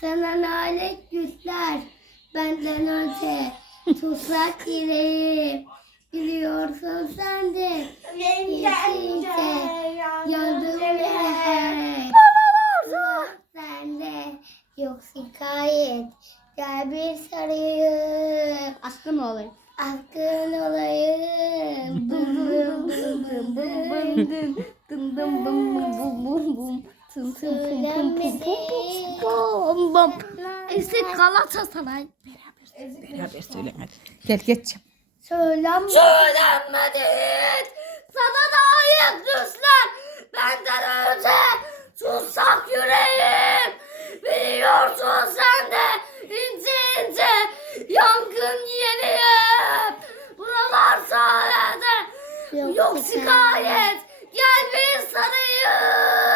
Sana lanet güçler benden önce tutsak yüreğim. Biliyorsun sen de yeşilce yandım yere. Sen de yok şikayet. Gel bir sarayım. Aşkın olayım. Aşkın olayım. Bum bum bum bum bum. Dım dım bum bum bum bum bum. Tın tın pum pum pum pum pum bum. İşte Galatasaray. Beraber hadi. Gel geç. Söylenmedi. Söylenmedi. Sana layık düşler. Benden önce tutsak yüreğim. Biliyorsun sen de ince ince yangın yeniyim. Buralar sayede yok şikayet. Gel bir sarayım.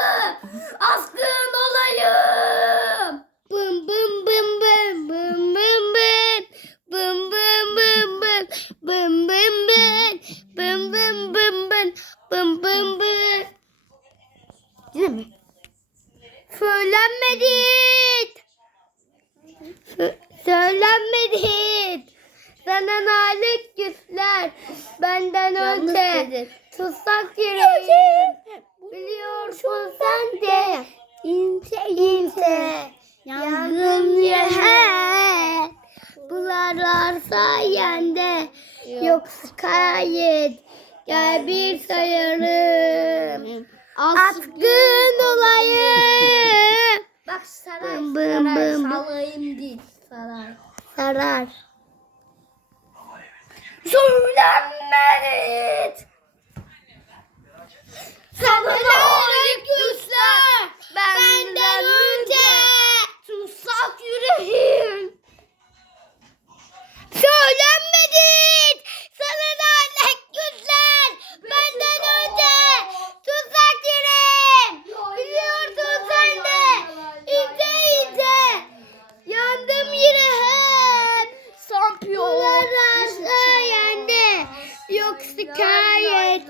Bım. Bım bım bım bım. Bım bım bım. Yine mi? Söylenmedin. Sö- Söylenmedin. Sana nalet güçler benden önce tutsak yüreğim. Bular sayende yok şikayet. Gel bir sayarım. Aşkın olayım. Bak saray, Bım bım saray, bım. salayım değil, saray. Sarar. Söylenmedi. Yoksa kayıt.